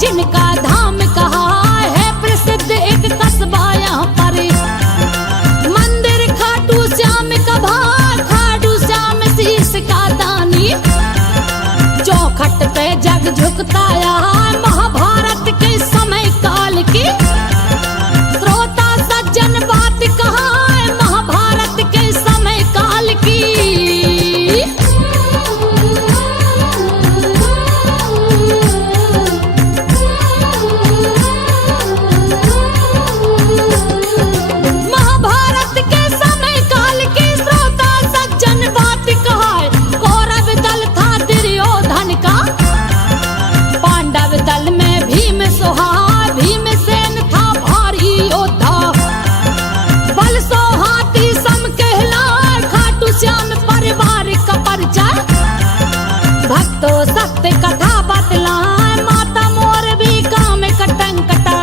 जिनका धाम कहा है प्रसिद्ध एक कस्बा यहाँ पर। मंदिर खाटू श्याम का भाग, खाटू श्याम शीश का दानी। चौखट पे जग झुकता यहाँ महाभारत के समय काल की। श्रोता सज्जन बात कहा है महाभारत के समय काल की। महाभारत के समय काल की श्रोता सज्जन बात कहा है। कौरव दल था दुर्योधन का, पांडव दल में भीम सोहार। भीमसेन था भारी योद्धा, बल सो हाथी सम कहलाए। खाटू श्याम परिवार का परिचय, भक्तों सत्य कथा बतलाए। माता मोर भी काम कटंग कटा,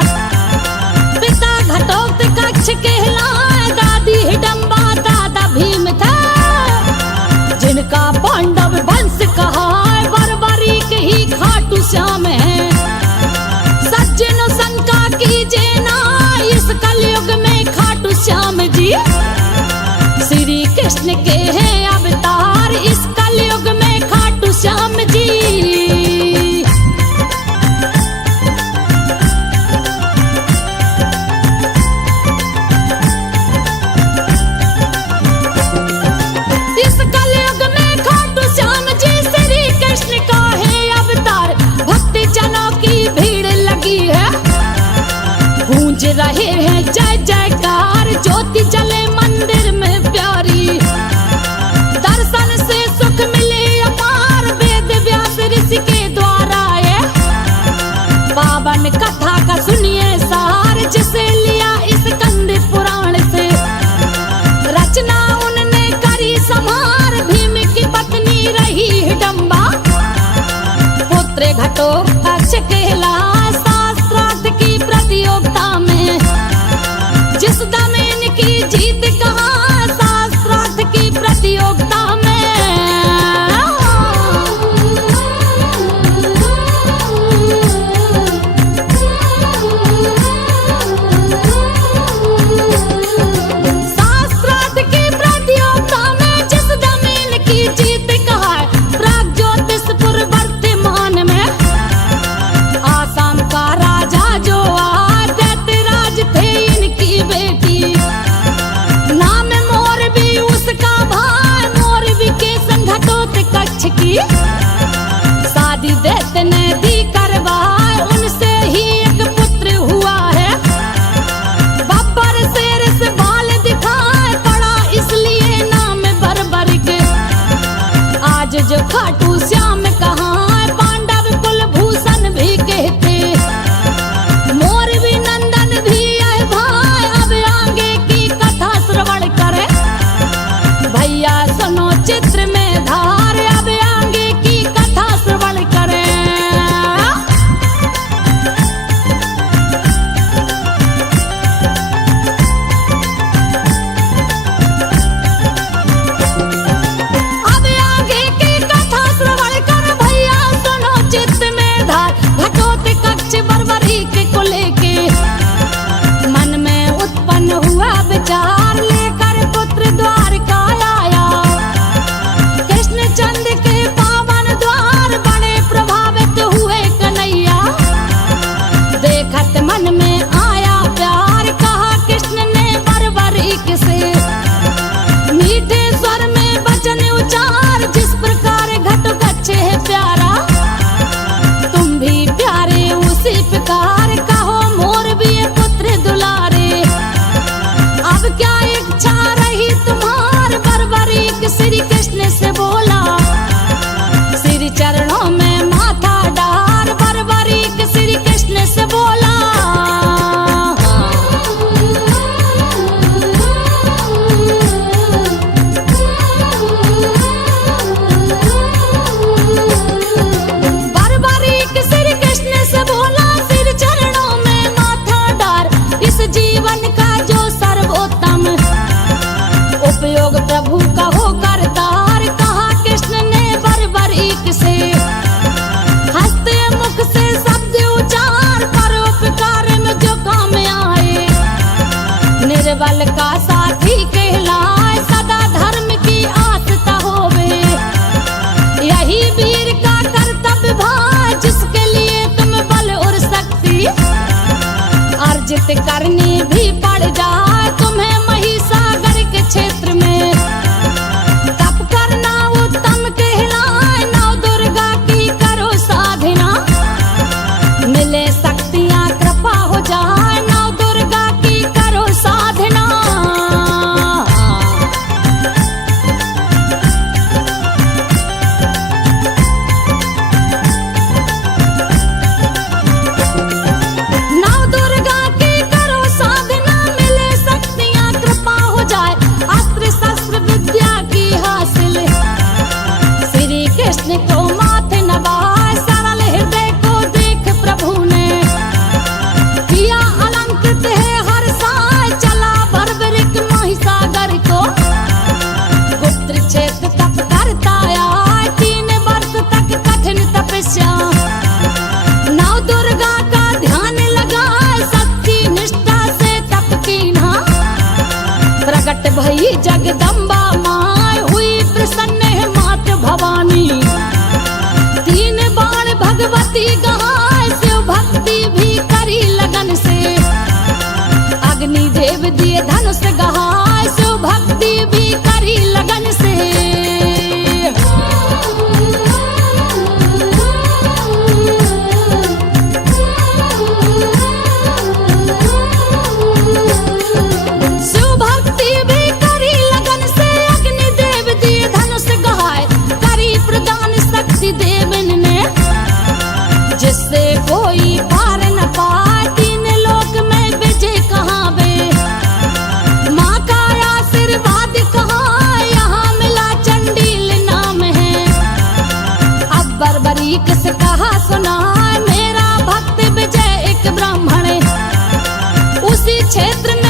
पिता घटोक्त कक्ष कहलाए। दादी हिडम्बा दादा भीम था, जिनका पांडव वंश कहा है। बरबरी के ही खाटू श्याम है, सज्जनों शंका कीजिए ना। इस कलयुग में खाटू श्याम जी श्री कृष्ण के हैं अवतार। इस कलयुग में खाटू श्याम जी। इस कलयुग में खाटू श्याम जी श्री कृष्ण का है अवतार। भक्ति जनों की भीड़ लगी है, गूंज रहे हैं जय जयकार। ज्योति जले मंदिर में प्यारी, दर्शन से सुख मिले अपार। वेद व्यास ऋषि के द्वारा ये पावन कथा का सुनिए सार। जिसे लिया इस कंद पुराण से, रचना उनने करी संहार। भीम की पत्नी रही हिडम्बा, पुत्र घटोत्कच कहलाए। शास्त्रार्थ की प्रतियोगिता में जिस दमेन की जीत कहा, शास्त्रार्थ की प्रतियोगिता में। शास्त्रार्थ की प्रतियोगिता में जिस दमेन की जीत कहा, प्रागज्योतिषपुर वर्तमान में। आसाम का राजा जो दैत्यराज थे इनकी बेटी, नाम मोरबी उसका भाई। मोरबी के संघटोत कक्ष की शादी दैत्य ने दी करवाए। उनसे ही एक पुत्र हुआ है, बब्बर शेर से बाल दिखाए पड़ा, इसलिए नाम बर्बरिक। आज जो खाटू श्याम कहाँ है, पांडव कुलभूषण भी कहते। मोरबी नंदन भी है भाई, अब आगे की कथा श्रवण करे। भैया सुनो चित्र में धार, अब आगे की कथा श्रवण करे। अब आगे की कथा श्रवण कर भैया, तपस्या करनी भी पड़ जाए तुम्हें महिसागर के क्षेत्र में। तप करना उत्तम कहलाए, नौ दुर्गा की करो साधना, मिले शक्तियाँ कृपा हो जाए, नौ दुर्गा की करो साधना। नौ दुर्गा की करो साधना, मिले शक्तियाँ कृपा हो जाए, अस्त्र शस्त्र विद्या की हासिल। श्री कृष्ण को माथे नवाए, सरल हृदय को देख प्रभु ने, किया अलंकृत है हर साय, चला बर्बरिक महिसागर को। गुप्त क्षेत्र तप करता आए, 3 वर्ष तक कठिन तपस्या, नौ दुर्गा का ध्यान लगाए, सच्ची निष्ठा से तप कीन्हा। प्रकट भई जगदम्बा माय, हुई प्रसन्न है मात भवानी, 3 बाण भगवती गहाय, शिव भक्ति भी करी लगन से। अग्नि देव दिए धनुष गहाय, शिव भक्ति भी करी लगन से। शिव भक्ति भी करी लगन से, अग्नि देव दिए धनुष गहाय, करी प्रदान शक्ति देवन ने, जिससे कोई पार न पाए, 3 लोक में विजय कहाँ बे। माँ का आशीर्वाद कहाँ, यहाँ मिला चंडील नाम है। अब बर्बरीक से कहा सुना, मेरा भक्त विजय एक ब्राह्मण, उसी क्षेत्र में